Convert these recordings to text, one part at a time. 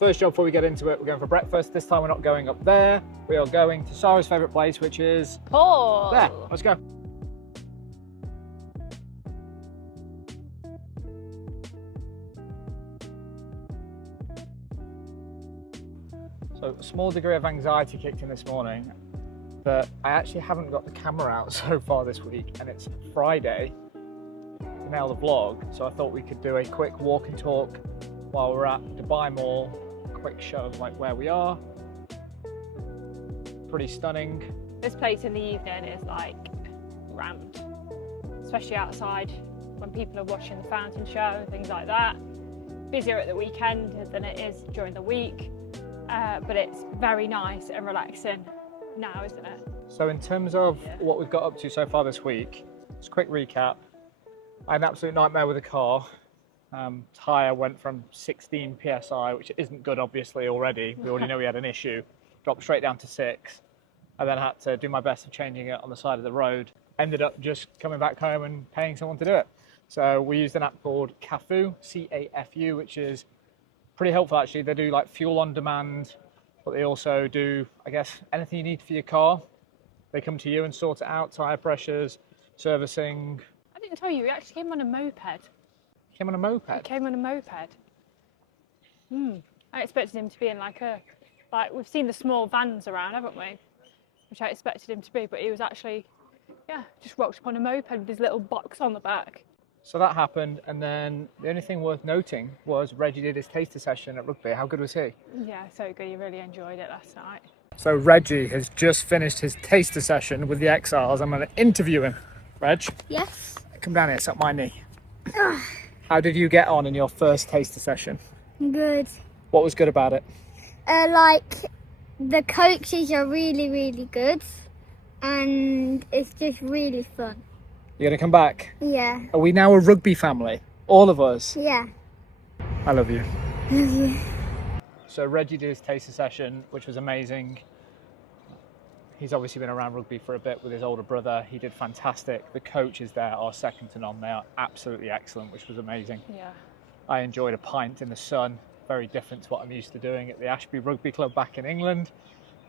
First job before we get into it, we're going for breakfast. This time we're not going up there. We are going to Sarah's favourite place, which is Paul. there. Let's go. So a small degree of anxiety kicked in this morning, but I actually haven't got the camera out so far this week, and it's Friday to nail the vlog. So I thought we could do a quick walk and talk while we're at Dubai Mall. Quick show of like where we are. Pretty stunning. This place in the evening is like rammed, especially outside when people are watching the fountain show and things like that. Busier at the weekend than it is during the week, but it's very nice and relaxing now, isn't it? So in terms of what we've got up to so far this week, just a quick recap. I had an absolute nightmare with the car. Tyre went from 16 psi, which isn't good obviously already. We already know we had an issue. Dropped straight down to 6. I then had to do my best of changing it on the side of the road. Ended up just coming back home and paying someone to do it. So we used an app called CAFU, C-A-F-U, which is pretty helpful actually. They do like fuel on demand, but they also do, I guess, anything you need for your car. They come to you and sort it out, tyre pressures, servicing. I didn't tell you, we actually came on a moped. Came on a moped? He came on a moped. I expected him to be in like we've seen the small vans around, haven't we? Which I expected him to be, but he was actually, just rocked up on a moped with his little box on the back. So that happened, and then the only thing worth noting was Reggie did his taster session at rugby. How good was he? Yeah, so good. He really enjoyed it last night. So Reggie has just finished his taster session with the XRs. I'm going to interview him. Reg? Yes. Come down here, suck my knee. How did you get on in your first taster session? Good. What was good about it? Like, the coaches are really, really good, and it's just really fun. You're going to come back? Yeah. Are we now a rugby family? All of us? Yeah. I love you. Love you. So Reggie did his taster session, which was amazing. He's obviously been around rugby for a bit with his older brother. He did fantastic. The coaches there are second to none. They are absolutely excellent, which was amazing. Yeah. I enjoyed a pint in the sun. Very different to what I'm used to doing at the Ashby Rugby Club back in England.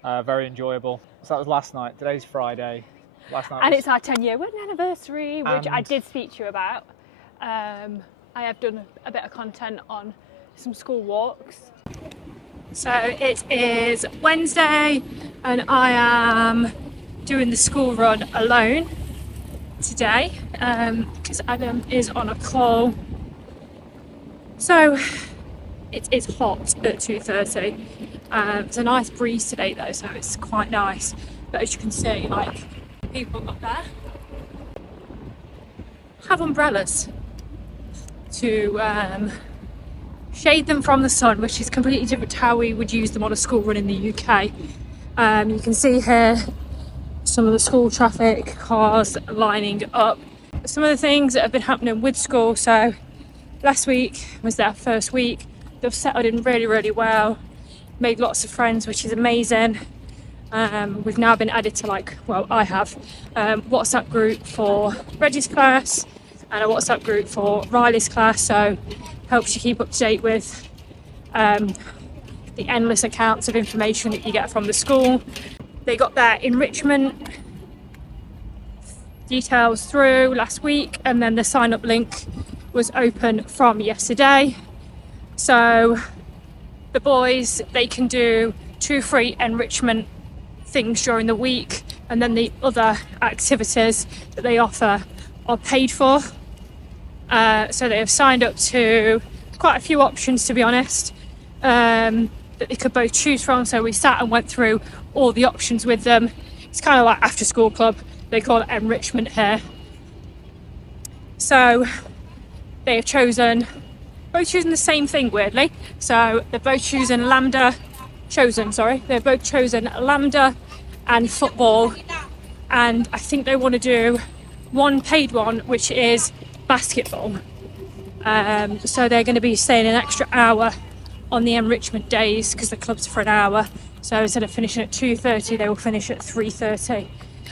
Very enjoyable. So that was last night. Today's Friday. Last night And was... it's our 10-year wedding anniversary, which I And- did speak to you about. I have done a bit of content on some school walks. So it is Wednesday and I am doing the school run alone today because Adam is on a call. So it is hot at 2:30. It's a nice breeze today though, so it's quite nice. But as you can see, like, people up there have umbrellas to shade them from the sun, which is completely different to how we would use them on a school run in the UK. You can see here some of the school traffic, cars lining up. Some of the things that have been happening with school. So last week was their first week. They've settled in really, really well, made lots of friends, which is amazing. We've now been added to I have WhatsApp group for Reggie's class and a WhatsApp group for Riley's class, so helps you keep up to date with the endless accounts of information that you get from the school. They got their enrichment details through last week, and then the sign up link was open from yesterday. So the boys, they can do 2 free enrichment things during the week, and then the other activities that they offer are paid for. So they have signed up to quite a few options, to be honest, that they could both choose from. So we sat and went through all the options with them. It's kind of like after school club. They call it enrichment here. So they have both chosen the same thing, weirdly. So they've both chosen Lambda and football. And I think they want to do one paid one, which is basketball. So they're going to be staying an extra hour on the enrichment days because the club's for an hour. So instead of finishing at 2:30, they will finish at 3:30.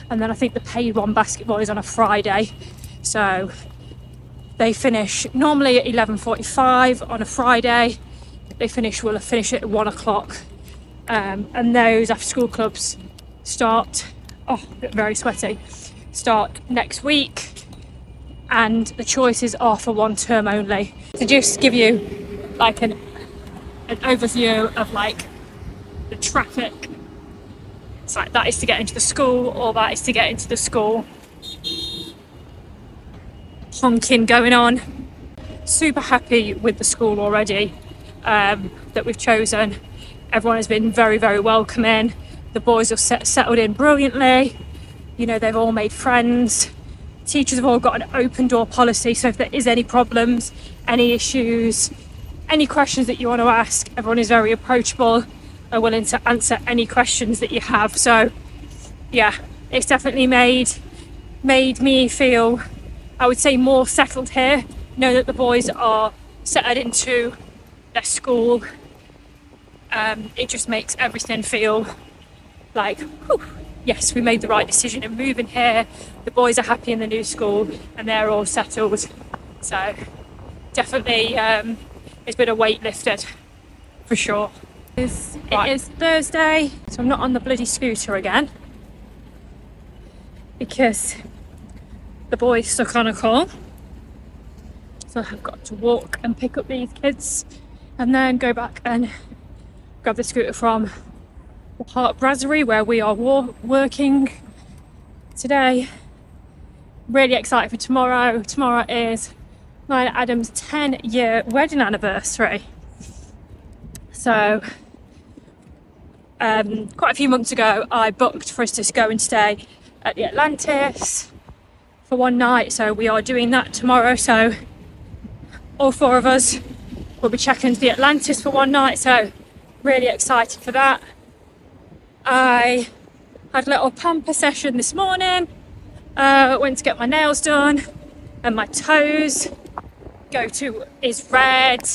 And then I think the paid one, basketball, is on a Friday. So they finish normally at 11:45 on a Friday. They will finish at 1 o'clock. And those after school clubs start, very sweaty, start next week. And the choices are for 1 term only. To just give you like an overview of like the traffic. It's like that is to get into the school, or that is to get into the school. Honking going on. Super happy with the school already that we've chosen. Everyone has been very, very welcoming. The boys have settled in brilliantly. You know, they've all made friends. Teachers have all got an open door policy, so if there is any problems, any issues, any questions that you want to ask, everyone is very approachable and willing to answer any questions that you have. So yeah, it's definitely made me feel, I would say, more settled here. Know that the boys are settled into their school. It just makes everything feel like, whew, yes, we made the right decision in moving here. The boys are happy in the new school and they're all settled. So definitely it's been a weight lifted for sure. It is Thursday, so I'm not on the bloody scooter again because the boys stuck on a call. So I've got to walk and pick up these kids and then go back and grab the scooter from the Park Brasserie where we are working today. Really excited for tomorrow. Tomorrow is mine and Adam's 10-year wedding anniversary. So quite a few months ago I booked for us to go and stay at the Atlantis for 1 night, so we are doing that tomorrow. So all 4 of us will be checking into the Atlantis for 1 night, so really excited for that. I had a little pamper session this morning, went to get my nails done and my toes. Go-to is red,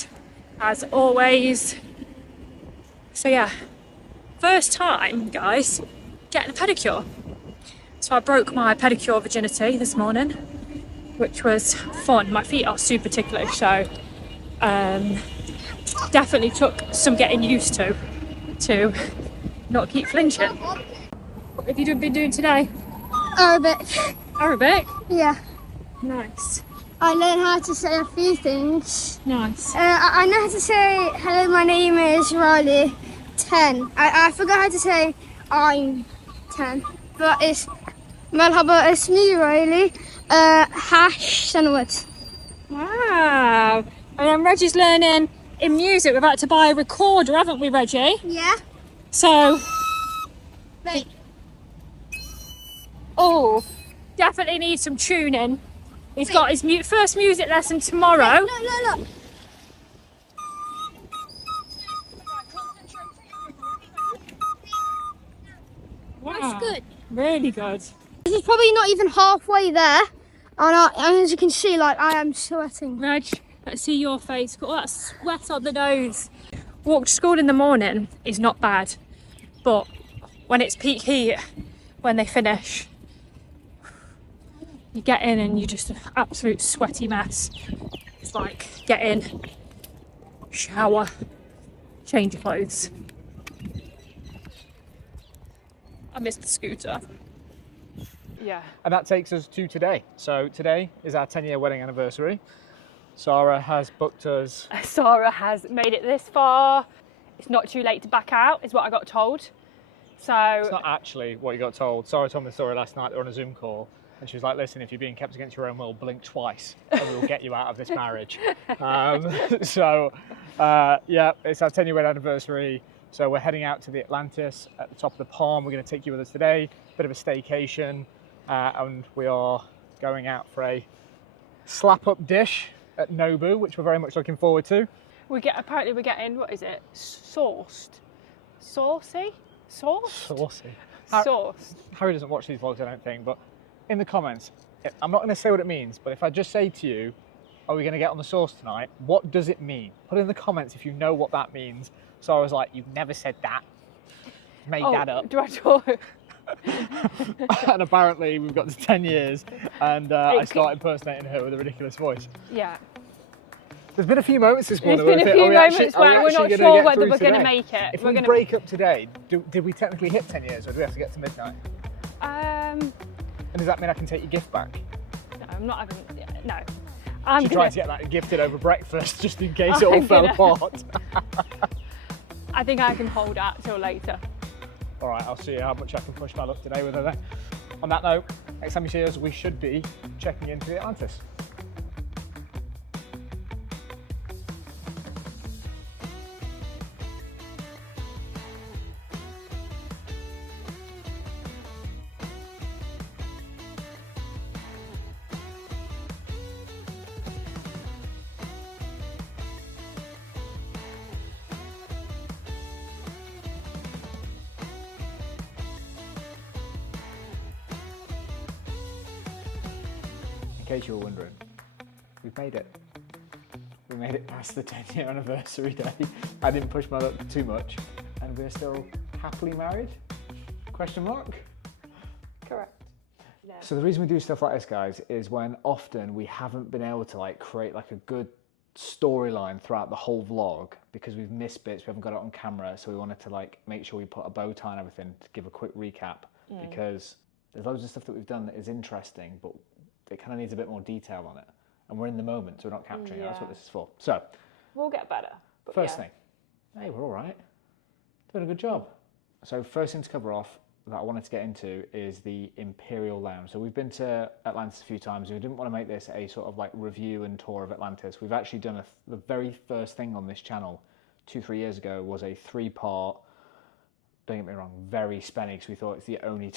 as always. So yeah, first time, guys, getting a pedicure. So I broke my pedicure virginity this morning, which was fun. My feet are super ticklish, so definitely took some getting used to not keep flinching. What have you been doing today? Arabic. Arabic? Yeah. Nice. I learned how to say a few things. Nice. I know how to say, hello, my name is Riley, 10. I forgot how to say I'm 10. But it's Merhaba, اسمي Riley, hash sanawat. Wow. And then Reggie's learning in music. We're about to buy a recorder, haven't we, Reggie? Yeah. So, Wait. definitely needs some tuning. He's got his first music lesson tomorrow. Look. Wow. That's good. Really good. This is probably not even halfway there. And as you can see, like, I am sweating. Reg, let's see your face. Got all that sweat on the nose. Walk to school in the morning is not bad, but when it's peak heat, when they finish, you get in and you're just an absolute sweaty mess. It's like get in, shower, change your clothes. I missed the scooter. Yeah. And that takes us to today. So today is our 10-year wedding anniversary. Sarah has booked us. Sarah has made it this far. It's not too late to back out, is what I got told. So It's not actually what you got told. Sarah told me the story last night. They were on a Zoom call, and she was like, "Listen, if you're being kept against your own will, blink twice, and we will get you out of this marriage." Yeah, it's our 10-year wedding anniversary. So we're heading out to the Atlantis at the top of the palm. We're going to take you with us today. Bit of a staycation, and we are going out for a slap-up dish at Nobu, which we're very much looking forward to. apparently we're getting, what is it? Saucy? Sauced? Saucy. Sauced. Harry doesn't watch these vlogs, I don't think, but in the comments, I'm not going to say what it means, but if I just say to you, are we going to get on the sauce tonight? What does it mean? Put in the comments if you know what that means. So I was like, you've never said that. Made that up. Do I talk? And apparently we've got to 10 years and I start impersonating her with a ridiculous voice. Yeah. There's been a few moments this morning. There's been a few moments where we're not sure whether we're going to make it. If we break up today, did we technically hit 10 years, or do we have to get to midnight? And does that mean I can take your gift back? No, I'm not having. No. I'm trying to get that gifted over breakfast, just in case it all fell apart. I think I can hold out till later. All right, I'll see how much I can push my luck today with her then. On that note, next time you see us, we should be checking into the Atlantis. In case you were wondering, we've made it. We made it past the 10-year anniversary day. I didn't push my luck too much, and we're still happily married? Question mark? Correct. Yeah. So the reason we do stuff like this, guys, is when often we haven't been able to like create like a good storyline throughout the whole vlog because we've missed bits, we haven't got it on camera, so we wanted to like make sure we put a bow tie and everything to give a quick recap because there's loads of stuff that we've done that is interesting, but it kind of needs a bit more detail on it. And we're in the moment, so we're not capturing it. That's what this is for. So, we'll get better. But first thing, hey, we're all right. Doing a good job. So first thing to cover off that I wanted to get into is the Imperial Lounge. So we've been to Atlantis a few times. We didn't want to make this a sort of like review and tour of Atlantis. We've actually done the very first thing on this channel 2-3 years ago was a 3-part, don't get me wrong, very spenny because we thought it's the only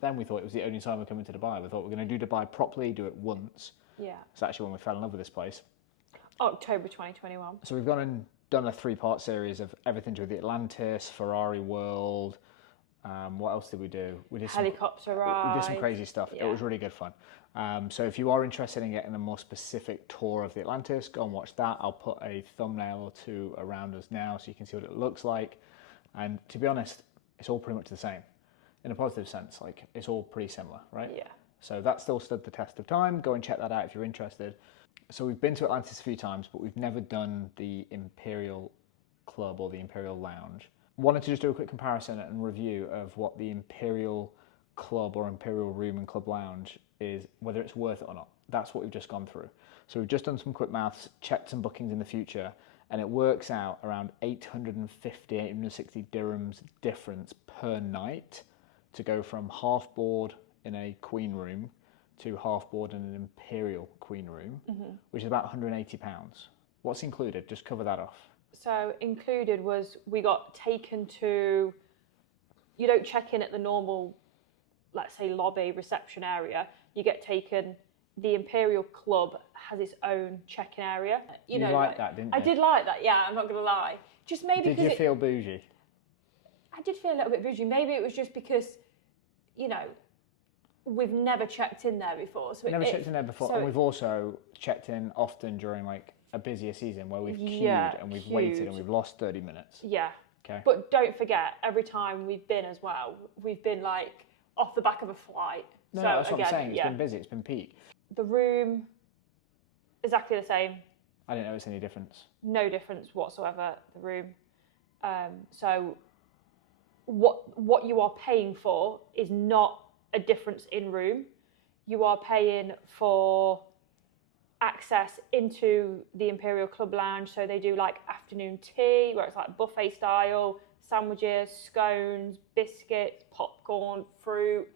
then we thought it was the only time we're coming to Dubai. We thought we're going to do Dubai properly, do it once. Yeah. It's actually when we fell in love with this place. October 2021. So we've gone and done a 3-part series of everything to do with the Atlantis, Ferrari World. What else did we do? We did helicopter ride. We did some crazy stuff. Yeah. It was really good fun. So if you are interested in getting a more specific tour of the Atlantis, go and watch that. I'll put a thumbnail or two around us now so you can see what it looks like. And to be honest, it's all pretty much the same. In a positive sense, like it's all pretty similar, right? Yeah. So that still stood the test of time. Go and check that out if you're interested. So we've been to Atlantis a few times, but we've never done the Imperial Club or the Imperial Lounge. Wanted to just do a quick comparison and review of what the Imperial Club or Imperial Room and Club Lounge is, whether it's worth it or not. That's what we've just gone through. So we've just done some quick maths, checked some bookings in the future, and it works out around 850, 860 dirhams difference per night to go from half board in a queen room to half board in an Imperial queen room, which is about £180. What's included? Just cover that off. So included was we got taken to, you don't check in at the normal, let's say lobby reception area. You get taken, the Imperial Club has its own check-in area. You know, liked that, didn't you? I did like that, yeah, I'm not going to lie. Just maybe Did you feel bougie? I did feel a little bit bougie. Maybe it was just because, you know, we've never checked in there before. So checked in there before, and we've also checked in often during like a busier season where we've queued and we've waited and we've lost 30 minutes. Yeah. Okay. But don't forget, every time we've been as well, we've been like off the back of a flight. No, that's what I'm saying. It's been busy. It's been peak. The room, exactly the same. I didn't notice any difference. No difference whatsoever. The room. So what you are paying for is not a difference in room. You are paying for access into the Imperial Club Lounge. So they do like afternoon tea where it's like buffet style, sandwiches, scones, biscuits, popcorn, fruit,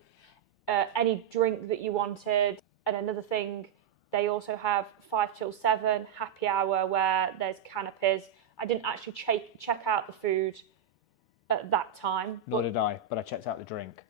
any drink that you wanted. And another thing, they also have 5 till 7 happy hour where there's canapes. I didn't actually check out the food at that time. Nor did I, but I checked out the drink.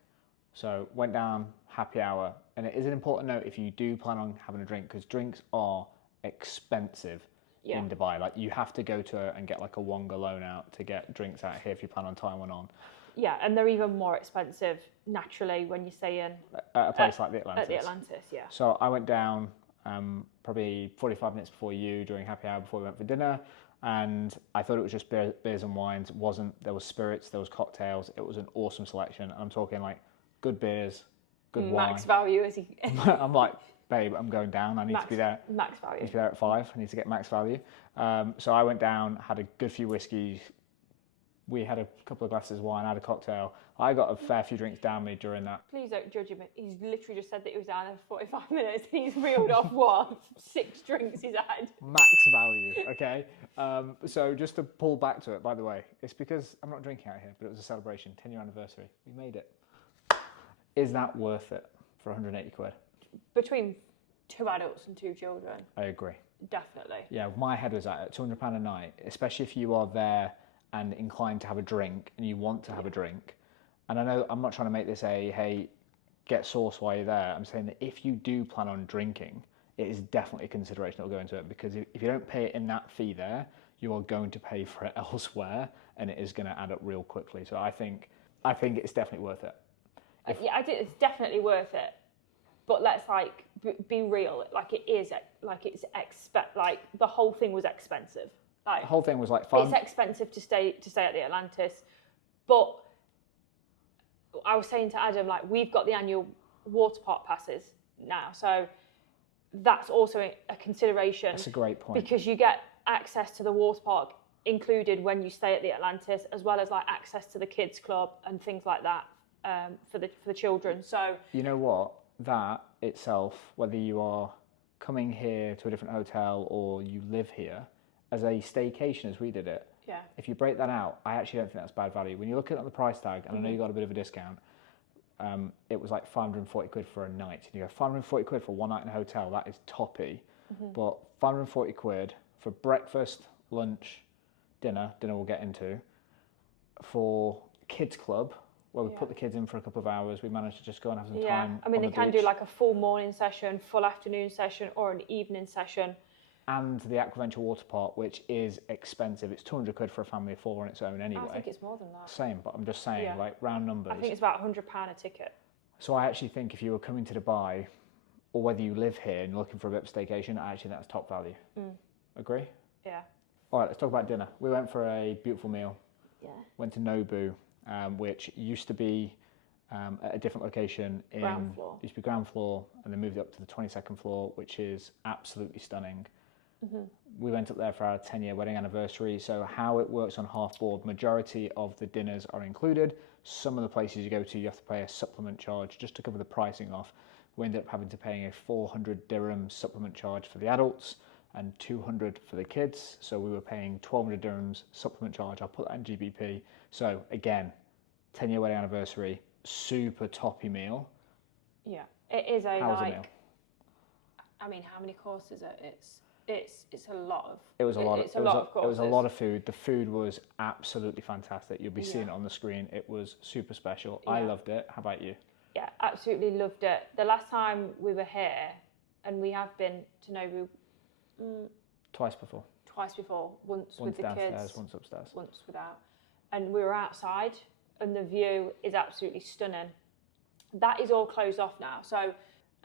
So went down, happy hour. And it is an important note if you do plan on having a drink, because drinks are expensive in Dubai. Like you have to go to and get like a Wonga loan out to get drinks out here if you plan on tying one on. Yeah, and they're even more expensive naturally when you stay in at a place like the Atlantis. At the Atlantis, yeah. So I went down probably 45 minutes before you during happy hour before we went for dinner, and I thought it was just beers and wines. It wasn't. There was spirits, there was cocktails. It was an awesome selection. And I'm talking like good beers, good wine. Max value as he. I'm like babe, I'm going down. I need to be there. Max value. I need to be there at 5. I need to get max value. So I went down, had a good few whiskies. We had a couple of glasses of wine, had a cocktail. I got a fair few drinks down me during that. Please don't judge him. He's literally just said that he was down there for 45 minutes and he's reeled off what? 6 drinks he's had. Max value, okay? So just to pull back to it, by the way, it's because I'm not drinking out here, but it was a celebration, 10-year anniversary. We made it. Is that worth it for 180 quid? Between 2 adults and 2 children. I agree. Definitely. Yeah, my head was at £200 a night, especially if you are there and inclined to have a drink and you want to have a drink. And I know I'm not trying to make this a, hey, get sauce while you're there. I'm saying that if you do plan on drinking, it is definitely a consideration that will go into it, because if you don't pay it in that fee there, you are going to pay for it elsewhere and it is going to add up real quickly. So I think it's definitely worth it. Yeah, I think it's definitely worth it. But let's like be real. Like it is, like it's like the whole thing was expensive. Like the whole thing was like fun. It's expensive to stay at the Atlantis, but I was saying to Adam, like we've got the annual water park passes now, so that's also a consideration. That's a great point, because you get access to the water park included when you stay at the Atlantis, as well as like access to the kids club and things like that for the children. So you know what, that itself, whether you are coming here to a different hotel or you live here as a staycation as we did it, yeah, if you break that out, I actually don't think that's bad value. When you look at the price tag, and I know you got a bit of a discount, it was like 540 quid for a night. And you go, 540 quid for one night in a hotel, that is toppy. But 540 quid for breakfast, lunch, dinner we'll get into, for kids club, where we put the kids in for a couple of hours, we managed to just go and have some time. I mean, on they can beach. do like a full morning session, full afternoon session, or an evening session. And the Aquaventure water park, which is expensive. It's 200 quid for a family of 4 on its own anyway. I think it's more than that. Same, but I'm just saying, like round numbers. I think it's about £100 a ticket. So I actually think if you were coming to Dubai, or whether you live here and you're looking for a bit of staycation, I actually think that's top value. Agree? Yeah. All right, let's talk about dinner. We went for a beautiful meal. Yeah. Went to Nobu, which used to be at a different location. Ground floor. Used to be ground floor, and then moved up to the 22nd floor, which is absolutely stunning. We went up there for our 10-year wedding anniversary. So how it works on half board, majority of the dinners are included. Some of the places you go to, you have to pay a supplement charge just to cover the pricing off. We ended up having to pay a 400 dirham supplement charge for the adults and 200 for the kids. So we were paying 1,200 dirhams supplement charge. I'll put that in GBP. So again, 10-year wedding anniversary, super toppy meal. Yeah, it is a How was the like. meal? I mean, how many courses are it's a lot of. It was a lot. It's a lot of courses. It was a lot of food. The food was absolutely fantastic. You'll be seeing it on the screen. It was super special. I loved it. How about you? Yeah, absolutely loved it. The last time we were here, and we have been to Nobu Twice before. Once with the downstairs, kids, once upstairs. once without, and we were outside, and the view is absolutely stunning. That is all closed off now. So,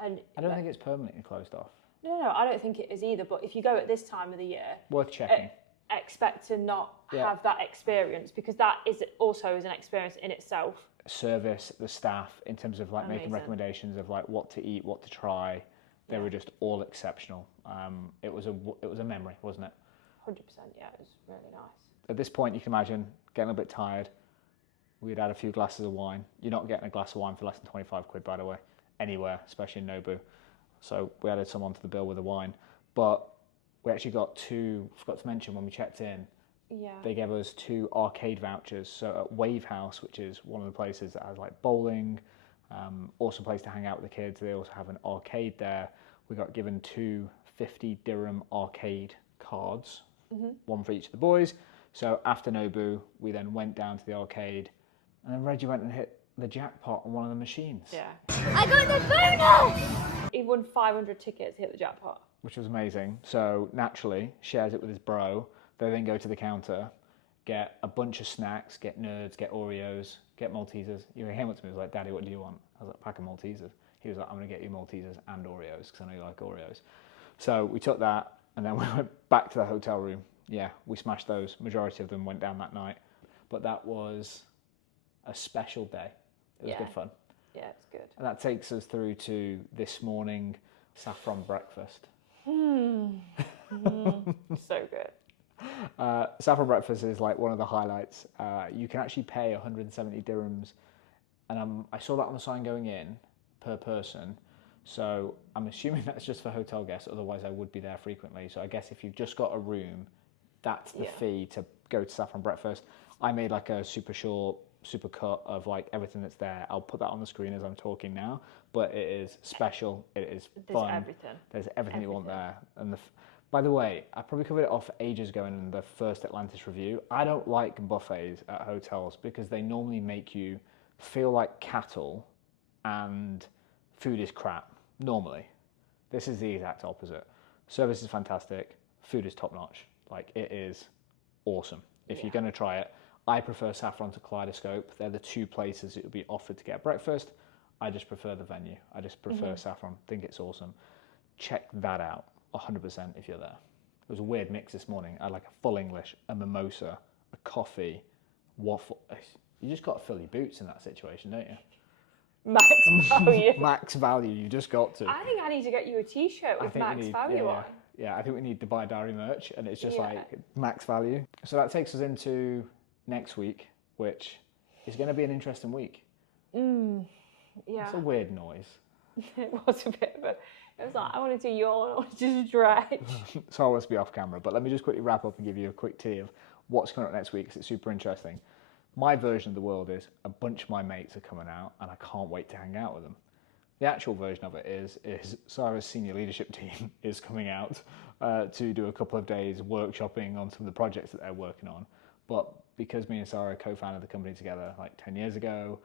and I don't think it's permanently closed off. No, I don't think it is either. But if you go at this time of the year, Worth checking. Expect to not have that experience, because that is also is an experience in itself. Service, the staff, in terms of like making Amazing. recommendations of like what to eat, what to try, they were just all exceptional. It was a memory, wasn't it? 100%, yeah, it was really nice. At this point, you can imagine getting a bit tired. We'd had a few glasses of wine. You're not getting a glass of wine for less than 25 quid, by the way, anywhere, especially in Nobu. So we added some onto the bill with the wine. But we actually got forgot to mention when we checked in, they gave us 2 arcade vouchers. So at Wave House, which is one of the places that has like bowling, awesome place to hang out with the kids. They also have an arcade there. We got given 2 50 dirham arcade cards, one for each of the boys. So after Nobu, we then went down to the arcade, and then Reggie went and hit the jackpot on one of the machines. Yeah. I got the bonus! He won 500 tickets, hit the jackpot. Which was amazing. So naturally, shares it with his bro. They then go to the counter, get a bunch of snacks, get Nerds, get Oreos, get Maltesers. He came up to me and was like, Daddy, what do you want? I was like, pack of Maltesers. He was like, I'm going to get you Maltesers and Oreos because I know you like Oreos. So we took that and then we went back to the hotel room. Yeah, we smashed those. Majority of them went down that night. But that was a special day. It was good fun. Yeah, it's good. And that takes us through to this morning. Saffron breakfast. So good. Saffron breakfast is like one of the highlights. You can actually pay 170 dirhams, and I saw that on the sign going in per person. So I'm assuming that's just for hotel guests. Otherwise, I would be there frequently. So I guess if you've just got a room, that's the fee to go to Saffron breakfast. I made like a super short, super cut of like everything that's there. I'll put that on the screen as I'm talking now. But it is special. It is fun. There's everything you want there. And by the way, I probably covered it off ages ago in the first Atlantis review. I don't like buffets at hotels because they normally make you feel like cattle and food is crap, normally. This is the exact opposite. Service is fantastic, food is top notch. Like, it is awesome. If you're gonna try it, I prefer Saffron to Kaleidoscope. They're the two places it would be offered to get breakfast. I just prefer the venue. I just prefer Saffron, think it's awesome. Check that out, 100% if you're there. It was a weird mix this morning. I had like a full English, a mimosa, a coffee, waffle. You just got to fill your boots in that situation, don't you? Max value. Max value, you just got to. I think I need to get you a t-shirt with max value on. Yeah, I think we need Dubai Diary merch, and it's just like max value. So that takes us into next week, which is going to be an interesting week. Yeah. It's a weird noise. It was a bit of a... It was like, I wanted to yawn, I wanted to stretch. So I want to be off camera, but let me just quickly wrap up and give you a quick tea of what's coming up next week, because it's super interesting. My version of the world is a bunch of my mates are coming out, and I can't wait to hang out with them. The actual version of it is Sarah's senior leadership team is coming out to do a couple of days workshopping on some of the projects that they're working on. But because me and Sarah co-founded the company together like 10 years ago,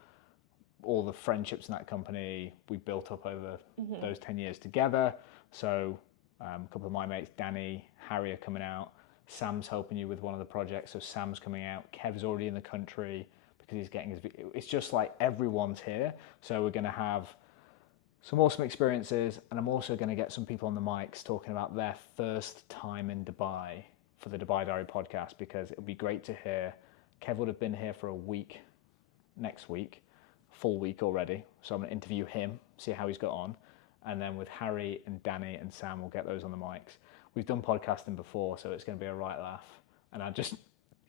all the friendships in that company we built up over those 10 years together. So a couple of my mates, Danny, Harry, are coming out. Sam's helping you with one of the projects, so Sam's coming out. Kev's already in the country because he's getting his... It's just like everyone's here. So we're going to have some awesome experiences, and I'm also going to get some people on the mics talking about their first time in Dubai for the Dubai Diary podcast, because it would be great to hear. Kev would have been here for a week next week, full week already. So I'm going to interview him, see how he's got on. And then with Harry and Danny and Sam, we'll get those on the mics. We've done podcasting before, so it's going to be a right laugh. And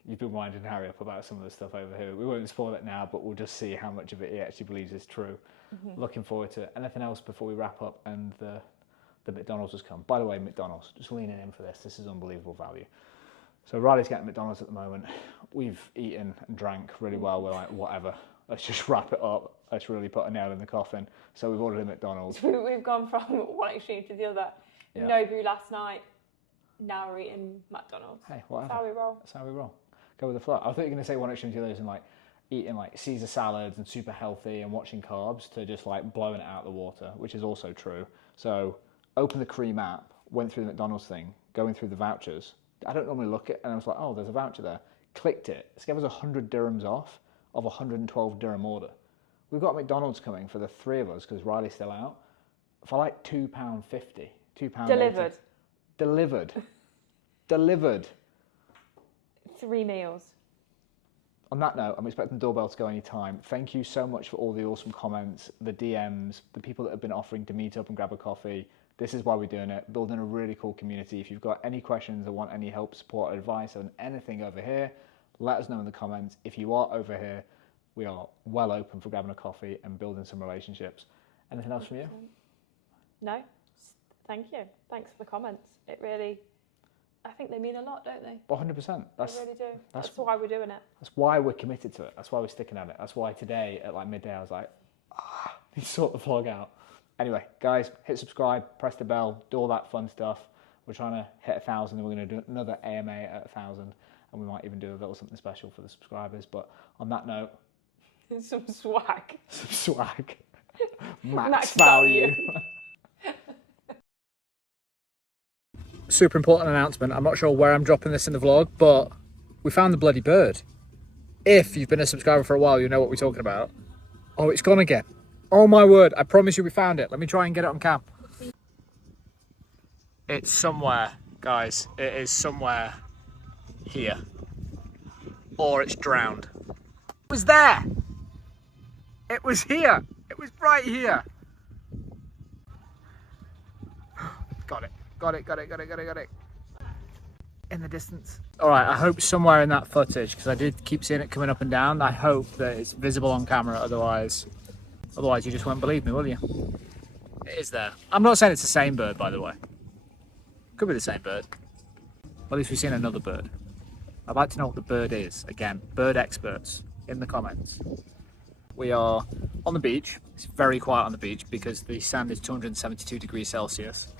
you've been winding Harry up about some of the stuff over here. We won't spoil it now, but we'll just see how much of it he actually believes is true. Looking forward to it. Anything else before we wrap up and the McDonald's has come? By the way, McDonald's, just leaning in for this. This is unbelievable value. So Riley's getting McDonald's at the moment. We've eaten and drank really well. We're like, whatever. Let's just wrap it up. Let's really put a nail in the coffin. So we've ordered a McDonald's. We've gone from one extreme to the other. Yeah. Nobu last night, now we're eating McDonald's. Hey, whatever. That's how we roll. That's how we roll. Go with the flow. I thought you were going to say one extreme to the others and like eating like Caesar salads and super healthy and watching carbs to just like blowing it out of the water, which is also true. So open the Cream app, went through the McDonald's thing, going through the vouchers. I don't normally look at it, and I was like, oh, there's a voucher there. Clicked it. It's gave us 100 dirhams off of a 112 dirham order. We've got McDonald's coming for the three of us because Riley's still out for like £2.50. £2.80. Delivered. Delivered. Delivered. 3 meals. On that note, I'm expecting the doorbell to go any time. Thank you so much for all the awesome comments, the DMs, the people that have been offering to meet up and grab a coffee. This is why we're doing it, building a really cool community. If you've got any questions or want any help, support, advice on anything over here, let us know in the comments. If you are over here, we are well open for grabbing a coffee and building some relationships. Anything else from you? No, thank you. Thanks for the comments. It really, I think they mean a lot, don't they? 100%. They really do. That's why we're doing it. That's why we're committed to it. That's why we're sticking at it. That's why today at like midday I was like, need to sort the vlog out. Anyway, guys, hit subscribe, press the bell, do all that fun stuff. We're trying to hit 1,000, and we're going to do another AMA at 1,000, and we might even do a little something special for the subscribers. But on that note, some swag. Some swag. Max value. Super important announcement. I'm not sure where I'm dropping this in the vlog, but we found the bloody bird. If you've been a subscriber for a while, you know what we're talking about. Oh, it's gone again. Oh my word, I promise you we found it. Let me try and get it on cam. It's somewhere, guys. It is somewhere here. Or it's drowned. It was there. It was here. It was right here. Got it. Got it, got it, got it, got it, got it. In the distance. All right, I hope somewhere in that footage, because I did keep seeing it coming up and down, I hope that it's visible on camera, otherwise you just won't believe me, will you? It is there. I'm not saying it's the same bird, by the way. Could be the same bird. At least we've seen another bird. I'd like to know what the bird is. Again, bird experts in the comments. We are on the beach. It's very quiet on the beach because the sand is 272 degrees Celsius.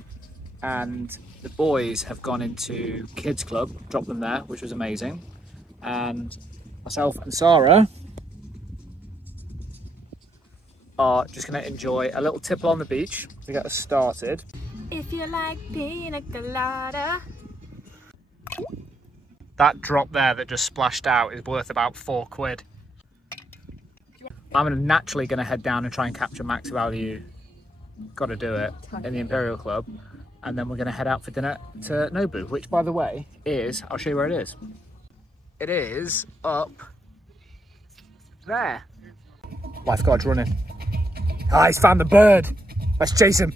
And the boys have gone into kids club, dropped them there, which was amazing. And myself and Sarah are just going to enjoy a little tipple on the beach to get us started. If you like pina colada. That drop there that just splashed out is worth about £4. I'm naturally going to head down and try and capture max value. Got to do it in the Imperial Club. And then we're going to head out for dinner to Nobu, which, by the way, is... I'll show you where it is. It is up there. Lifeguard's running. Ah, he's found the bird. Let's chase him.